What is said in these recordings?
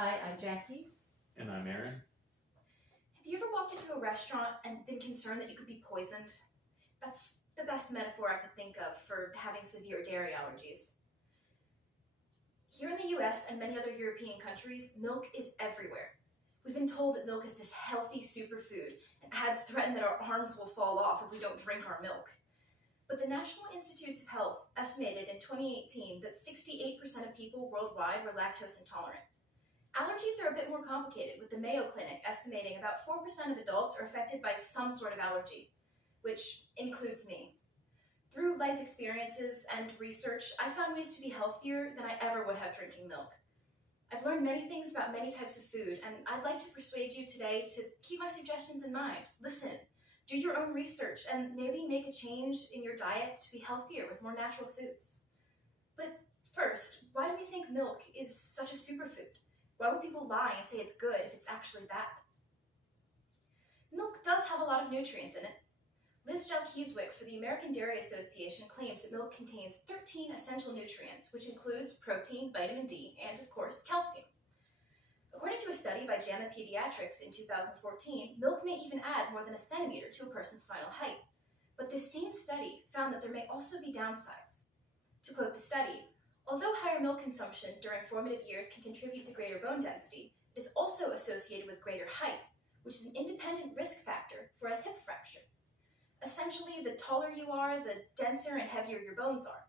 Hi, I'm Jackie. And I'm Aaron. Have you ever walked into a restaurant and been concerned that you could be poisoned? That's the best metaphor I could think of for having severe dairy allergies. Here in the US and many other European countries, milk is everywhere. We've been told that milk is this healthy superfood, and ads threaten that our arms will fall off if we don't drink our milk. But the National Institutes of Health estimated in 2018 that 68% of people worldwide were lactose intolerant. Allergies are a bit more complicated, with the Mayo Clinic estimating about 4% of adults are affected by some sort of allergy, which includes me. Through life experiences and research, I found ways to be healthier than I ever would have drinking milk. I've learned many things about many types of food, and I'd like to persuade you today to keep my suggestions in mind. Listen, do your own research, and maybe make a change in your diet to be healthier with more natural foods. But first, why do we think milk is such a superfood? Why would people lie and say it's good if it's actually bad? Milk does have a lot of nutrients in it. Liz Jelkieswick for the American Dairy Association claims that milk contains 13 essential nutrients, which includes protein, vitamin D, and of course, calcium. According to a study by JAMA Pediatrics in 2014, milk may even add more than a centimeter to a person's final height. But this same study found that there may also be downsides. To quote the study, although higher milk consumption during formative years can contribute to greater bone density, it is also associated with greater height, which is an independent risk factor for a hip fracture. Essentially, the taller you are, the denser and heavier your bones are.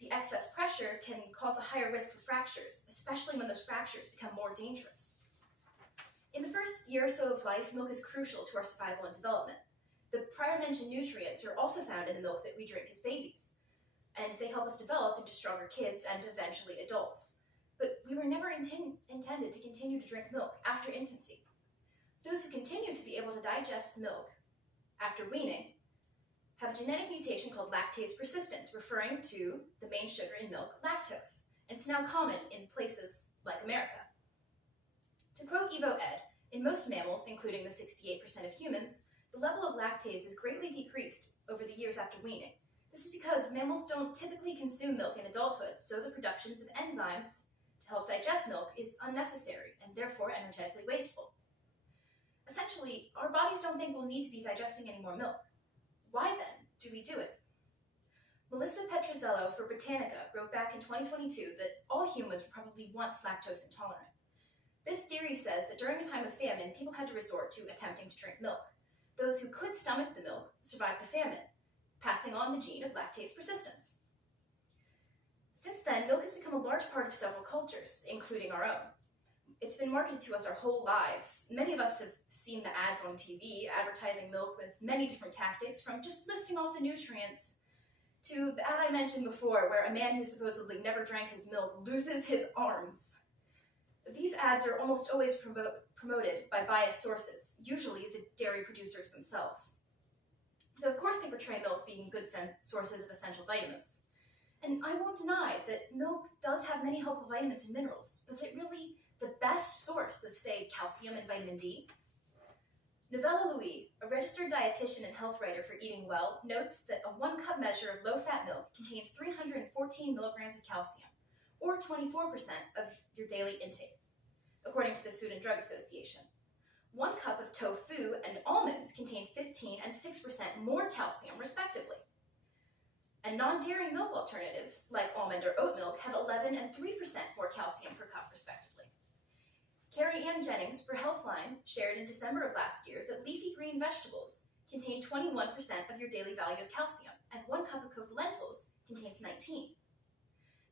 The excess pressure can cause a higher risk for fractures, especially when those fractures become more dangerous. In the first year or so of life, milk is crucial to our survival and development. The prior mentioned nutrients are also found in the milk that we drink as babies, and they help us develop into stronger kids and eventually adults. But we were never intended to continue to drink milk after infancy. Those who continue to be able to digest milk after weaning have a genetic mutation called lactase persistence, referring to the main sugar in milk, lactose. And it's now common in places like America. To quote Evo Ed, in most mammals, including the 68% of humans, the level of lactase is greatly decreased over the years after weaning. This is because mammals don't typically consume milk in adulthood, so the productions of enzymes to help digest milk is unnecessary and therefore energetically wasteful. Essentially, our bodies don't think we'll need to be digesting any more milk. Why then do we do it? Melissa Petrozello for Britannica wrote back in 2022 that all humans were probably once lactose intolerant. This theory says that during a time of famine, people had to resort to attempting to drink milk. Those who could stomach the milk survived the famine, passing on the gene of lactase persistence. Since then, milk has become a large part of several cultures, including our own. It's been marketed to us our whole lives. Many of us have seen the ads on TV advertising milk with many different tactics, from just listing off the nutrients to the ad I mentioned before, where a man who supposedly never drank his milk loses his arms. These ads are almost always promoted by biased sources, usually the dairy producers themselves. So of course they portray milk being good sources of essential vitamins. And I won't deny that milk does have many helpful vitamins and minerals, but is it really the best source of, say, calcium and vitamin D? Novella Louis, a registered dietitian and health writer for Eating Well, notes that a 1-cup measure of low-fat milk contains 314 milligrams of calcium, or 24% of your daily intake, according to the Food and Drug Association. 1 cup of tofu and almonds contain 15 and 6% more calcium, respectively. And non-dairy milk alternatives, like almond or oat milk, have 11 and 3% more calcium per cup, respectively. Carrie Ann Jennings for Healthline shared in December of last year that leafy green vegetables contain 21% of your daily value of calcium, and 1 cup of cooked lentils contains 19.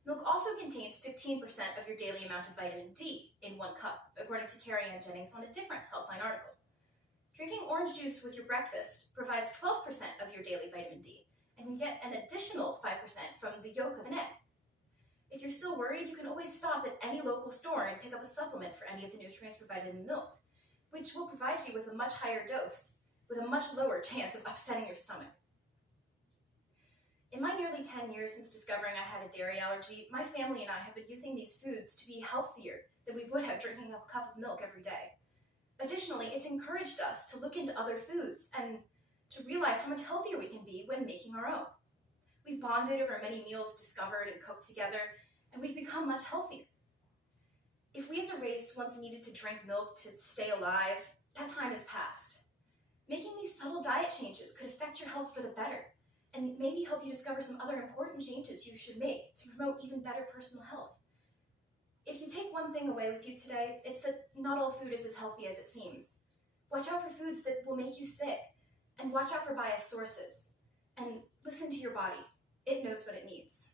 Milk also contains 15% of your daily amount of vitamin D in 1 cup, according to Carrie Ann Jennings on a different Healthline article. Drinking orange juice with your breakfast provides 12% of your daily vitamin D, and can get an additional 5% from the yolk of an egg. If you're still worried, you can always stop at any local store and pick up a supplement for any of the nutrients provided in milk, which will provide you with a much higher dose, with a much lower chance of upsetting your stomach. In my nearly 10 years since discovering I had a dairy allergy, my family and I have been using these foods to be healthier than we would have drinking a cup of milk every day. Additionally, it's encouraged us to look into other foods and to realize how much healthier we can be when making our own. We've bonded over many meals discovered and cooked together, and we've become much healthier. If we as a race once needed to drink milk to stay alive, that time has passed. Making these subtle diet changes could affect your health for the better, and maybe help you discover some other important changes you should make to promote even better personal health. If you take one thing away with you today, it's that not all food is as healthy as it seems. Watch out for foods that will make you sick, and watch out for biased sources. And listen to your body. It knows what it needs.